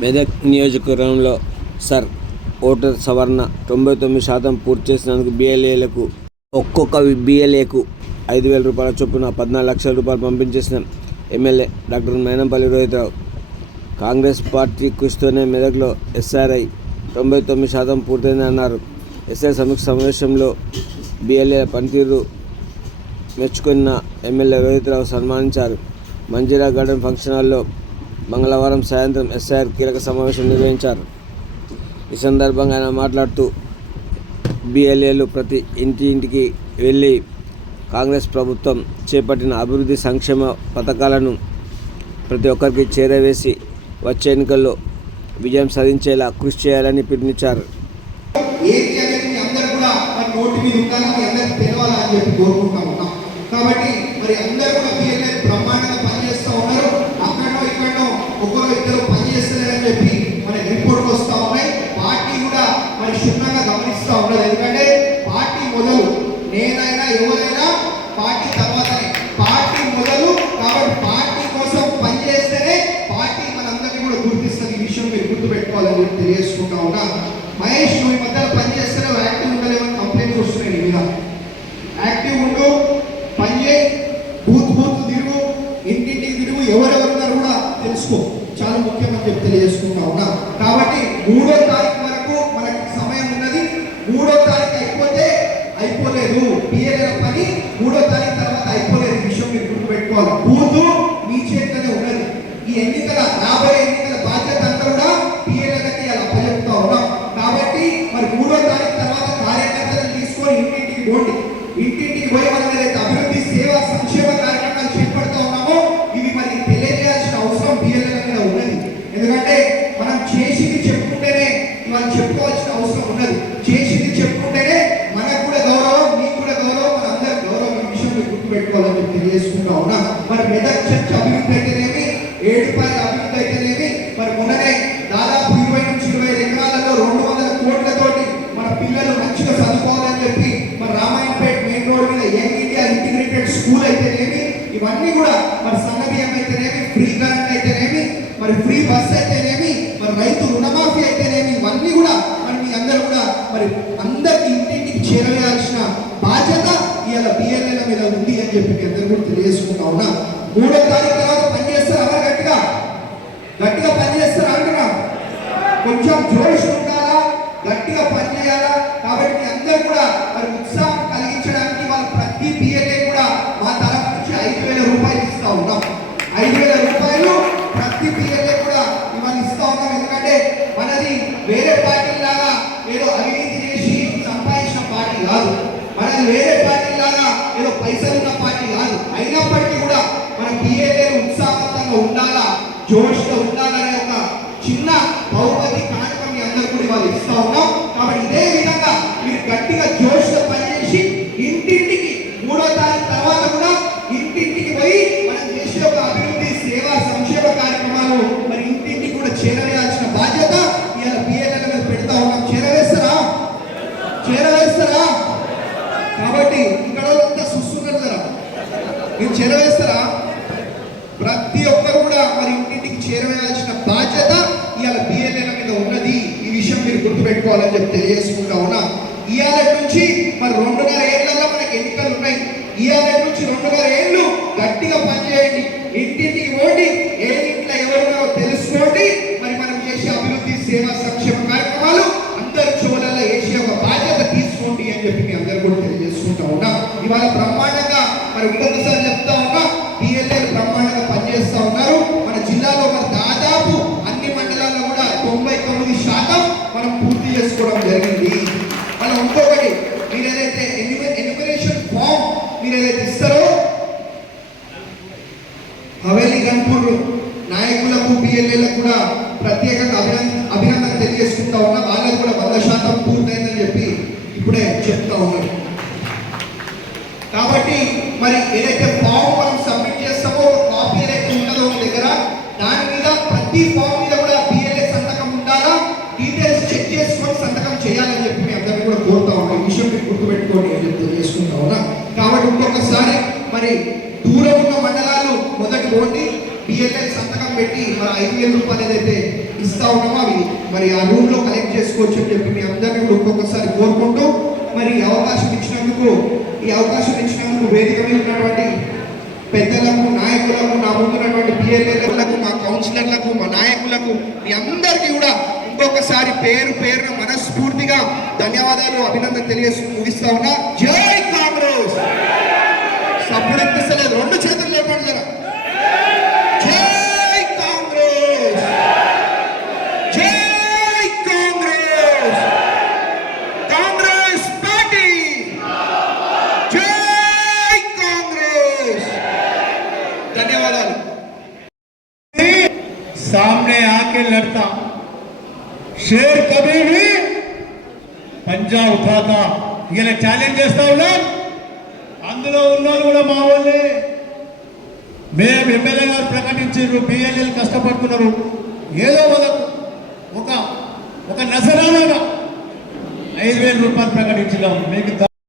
మెదక్ నియోజకవర్గంలో sir voter సవరణ 99% పూర్తి చేసినందుకు BLAలకు ఒక్కొక్క BLAకు 5,000 రూపాయల చొప్పున 14 లక్షల రూపాయలు పంపించేసిన MLA doctor Mynampally Rohith Rao. Congress party కృషితోనే మెదక్లో SRI 99% పూర్తయిందన్నారు. SRI సమీక్ష సమావేశంలో BLA పనితీరు మెచ్చుకున్న ఎమ్మెల్యే రోహితరావు సన్మానించారు. మంజీరా గార్డెన్ ఫంక్షన్ హాల్లో మంగళవారం సాయంత్రం SIR కీలక సమావేశం నిర్వహించారు. ఈ సందర్భంగా ఆయన మాట్లాడుతూ BLAలు ప్రతి ఇంటికి వెళ్ళి కాంగ్రెస్ ప్రభుత్వం చేపట్టిన అభివృద్ధి సంక్షేమ పథకాలను ప్రతి ఒక్కరికి చేరవేసి వచ్చే ఎన్నికల్లో విజయం సాధించేలా కృషి చేయాలని పిలుపునిచ్చారు. కాబట్టి మరి అందరూ కూడా BLA బ్రహ్మాండంగా పనిచేస్తూ ఉన్నారు. అక్కడో ఇక్కడో ఒకరు ఇద్దరు పనిచేస్తున్నారని చెప్పి మన రిపోర్ట్లు వస్తూ ఉన్నాయి. పార్టీ కూడా మరి క్షుణ్ణంగా గమనిస్తూ ఉన్నది. ఎందుకంటే పార్టీ మొదలు నేనైనా ఎవరైనా పార్టీ తర్వాతనే పార్టీ మొదలు. కాబట్టి పార్టీ కోసం పనిచేస్తేనే పార్టీ మనందరినీ కూడా గుర్తిస్తుంది. ఈ విషయం మీరు గుర్తుపెట్టుకోవాలని చెప్పి తెలియజేసుకుంటా ఉన్నా. మహేష్, నువ్వు ఈ మధ్యలో పనిచేస్తేనే యాక్టివ్ ఉండలేమని కంప్లైంట్స్ వస్తున్నాయి నీ మీద. యాక్టివ్ ఉండు, పనిచేయి, బూత్ తిరుగు, ఇంటింటికి తిరుగు, ఎవరెవరున్నారు కూడా తెలుసుకో. చాలా ముఖ్యమని చెప్పి తెలియజేసుకుంటా ఉన్నా. కాబట్టి 3వ తారీఖు వరకు మనకి సమయం ఉన్నది. 3వ తారీఖు అయిపోలేదు. BLA పని 3వ తారీఖు తర్వాత అయిపోలేదు. ఈ విషయం మీరు గుర్తుపెట్టుకోవాలి. బూత్ మీ చేతిలోనే ఉన్నది. ఈ రాబోయే ఎన్నికల బాధ్యత అంతా కూడా BLAలకి ఇలా అప్పచెప్తా ఉన్నాం. కాబట్టి మరి 3వ తారీఖు తర్వాత కార్యకర్తలను తీసుకొని ఇంటింటికి పోండి. ఇంటింటికి పోయి మనం ఏదైతే అభివృద్ధి సేవా సంక్షేమ కార్యక్రమాలు చేపడుతూ ఉన్నామో ఇవి మరి తెలియజేయాల్సిన అవసరం BLA మీద ఉన్నది. ఎందుకంటే మనం చేసింది చెప్పుకుంటేనే ఇవాళ చెప్పుకోవాల్సిన అవసరం ఉన్నది. చేసింది చెప్పుకుంటేనే మనకు కూడా గౌరవం, మీకు కూడా గౌరవం, మన అందరికి గౌరవం. ఈ విషయం మీరు గుర్తుపెట్టుకోవాలని చెప్పి తెలియజేసుకుంటా ఉన్నా. మరి మెదక్ చర్చ అభివృద్ధి అయితేనేమి, ఏడుపాయల అభివృద్ధి అయితేనేమి, మరి మొన్ననే దాదాపు 20 నుంచి 25 ఎకరాలలో 200 కోట్లతోటి మన పిల్లలు మంచిగా చదువుకోవాలని చెప్పి మరి రామాయణపేట మెయిన్ రోడ్ మీద యంగ్ ఇండియా ఇంటిగ్రేటెడ్ స్కూల్ అయితేనేమి, ఇవన్నీ కూడా మరి సన్నబియ్యం అయితేనేమి, ఫ్రీ కరెంట్ అయితేనేమి, మరి ఫ్రీ బస్ అయితేనేమి, మరి రైతు రుణమాఫీ అయితేనేమి, ఇవన్నీ కూడా మరి మీ అందరూ కూడా మరి అందరికి ఇంటింటికి చేరవేయాల్సిన బాధ్యత ఇవాళ BLAల మీద ఉంది అని చెప్పి మీ అందరూ కూడా తెలియజేసుకుంటా ఉన్నా. 3వ తారీఖు తర్వాత పనిచేస్తారు. ఎవరు గట్టిగా పనిచేస్తారు అంటున్నా. కొంచెం జోష్ ఉండాలా, గట్టిగా పనిచేయాలా. కాబట్టి మీ అందరూ కూడా మరి ఉత్సాహం కలిగించడానికి వాళ్ళ ప్రతి BLA కూడా మా తరఫు నుంచి 5,000 రూపాయలు ఇస్తా ఉన్నాం. 5,000 రూపాయలు ప్రతి BLA కూడా ఇవాళ ఇస్తా ఉన్నాం. ఎందుకంటే మనది వేరే పార్టీ లాగా ఏదో అవినీతి చేసి సంపాదించిన పార్టీ కాదు. మనది వేరే పార్టీ లాగా ఏదో పైసలున్న పార్టీ కాదు. అయినప్పటికీ కూడా మన BLA ఉత్సాహంగా ఉండాలా, జోష్గా ఉండాలనే ఒక చిన్న బహుమతి కానుక మీ అందరూ కూడా ఇవాళ ఇస్తా ఉన్నాం. కాబట్టి ఇదే విధంగా మీరు గట్టిగా జోష్గా పనిచేసి ఇంటింటికి 3వ తారీఖు తర్వాత కూడా ఇంటింటికి పోయి మనం చేసే ఒక అభివృద్ధి సేవా సంక్షేమ కార్యక్రమాలు మరి ఇంటింటికి కూడా చేరవేయాల్సిన బాధ్యత ఇవాళ BLAల మీద పెడతా ఉన్నాం. చేరవేస్తారా? కాబట్టి ఇక్కడ వాళ్ళంతా చూస్తున్నారు కదా, మీరు చేరవేస్తారా? ప్రతి ఒక్కరు కూడా మరి ఇంటింటికి చేరవేయాల్సిన బాధ్యత ఇవాళ BLAల మీద ఉన్నది. ఈ విషయం మీరు గుర్తుపెట్టుకోవాలని చెప్పి తెలియజేసుకుంటా ఉన్నా. ఇవాళ నుంచి మరి 2.5 ఏళ్లలో మనకి ఎన్నికలు ఉన్నాయి. ఇవాళ నుంచి 2.5 ఏళ్ళు గట్టిగా పనిచేయండి. ఇంటింటికి పోండి, ఏ ఇంట్లో ఎవరున్నారో తెలుసుకోండి. మరి మనం చేసే అభివృద్ధి సేవా సంక్షేమ కార్యక్రమాలు అందరి చెవులలో వేసే ఒక బాధ్యత తీసుకోండి అని చెప్పి మీ అందరూ కూడా తెలియజేసుకుంటా ఉన్నా. ఇవాళ బ్రహ్మాండంగా మరి ఇంకొకసారి చెప్తా ఉన్నా, BLAలు బ్రహ్మాండంగా పనిచేస్తూ ఉన్నారు. మన జిల్లాలో మరి దాదాపు అన్ని మండలాల్లో కూడా 99% మనం పూర్తి చేసుకోవడం జరిగింది. మనం ఇంకొకటి, మీరు ఏదైతే ఎన్యుమరేషన్ ఫామ్ మీరు ఏదైతే ఇస్తారో హవేలీ గన్పూర్ నాయకులకు BLAలకు కూడా ప్రత్యేకంగా అభినందన తెలియజేసుకుంటా ఉన్నా. వాళ్ళకు కూడా 100% పూర్తయిందని చెప్పి ఇప్పుడే చెప్తా ఉన్నారు. కాబట్టి మరి ఏదైతే ఫామ్ మనం సబ్మిట్ చేస్తామో కాపీ ఏదైతే ఉన్నదో మీ దగ్గర, దాని మీద ప్రతి ఫామ్ మీద కూడా BLA సంతకం ఉండాలా, డీటెయిల్స్ చెక్ చేసుకొని సంతకం చేయాలని చెప్పి మీ అందరినీ కూడా కోరుతా ఉన్నాం. ఈ విషయం మీరు గుర్తుపెట్టుకోండి అని చెప్పి తెలియజేసుకుంటా ఉన్నా. కాబట్టి ఇంకొకసారి మరి దూరం ఉన్న మండలాలు మొదటి పోండి. బిఎల్ఎల్ సంతకం పెట్టి మరి 5,000 రూపాయలు ఏదైతే ఇస్తా ఉన్నామో అవి మరి ఆ రూమ్ లో కలెక్ట్ చేసుకోవచ్చు అని చెప్పి మీ అందరినీ కూడా ఇంకొకసారి కోరుకుంటూ మరి ఈ అవకాశం ఇచ్చినందుకు వేదిక మీద ఉన్నటువంటి పెద్దలకు నాయకులకు నా ముందున్నటువంటి బిఎల్ఏలకు మా కౌన్సిలర్లకు మా నాయకులకు మీ అందరికీ కూడా ఇంకొకసారి పేరున మనస్ఫూర్తిగా ధన్యవాదాలు అభినందన తెలియజేస్తూ ముగిస్తా ఉన్నా. జై కాంగ్రెస్. సప్పుడు ఎత్తిస్తలేదు, 2 చేతులు లేపండి జర. జై కాంగ్రెస్, జై కాంగ్రెస్, కాంగ్రెస్ పార్టీ, జై కాంగ్రెస్. ధన్యవాదాలు. सामने आके लड़ता शेर कभी भी पंजा उठाता ఇలా ఛాలెంజ్ చేస్తా ఉన్నాం. అందులో ఉన్నోళ్ళు కూడా మా వాళ్ళే. మేము ఎమ్మెల్యే గారు ప్రకటించారు, బిఎల్ఎల్ కష్టపడుతున్నారు, ఏదో వాళ్ళకు ఒక నజరానా 5,000 రూపాయలు ప్రకటించినాం. మీకు